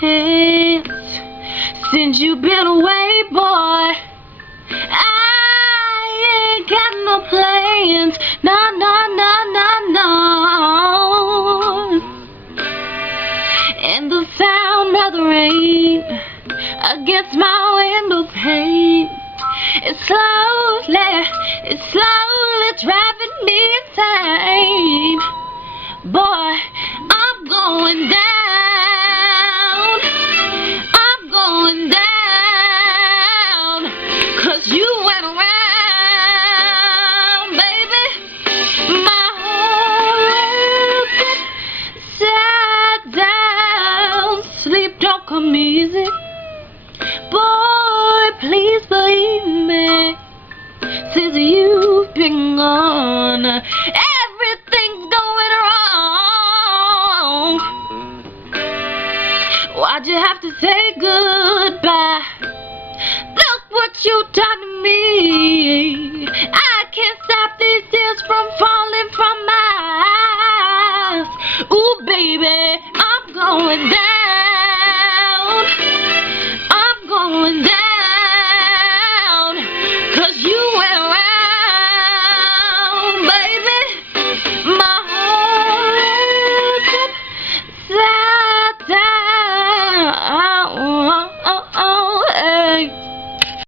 chance since you've been away, boy. I ain't got no plans, no, no, no, no, no. And the sound of the rain against my window pane, it's slowly driving me insane. Boy, I'm going down, I'm going down, 'cause you went around, baby. My whole world sat down. Sleep don't come easy, boy, please believe me. Since you've been gone, everything's going wrong. Why'd you have to say goodbye? Look what you done to me. I can't stop these tears from falling from my eyes. Ooh, baby, I'm going down, I'm going down.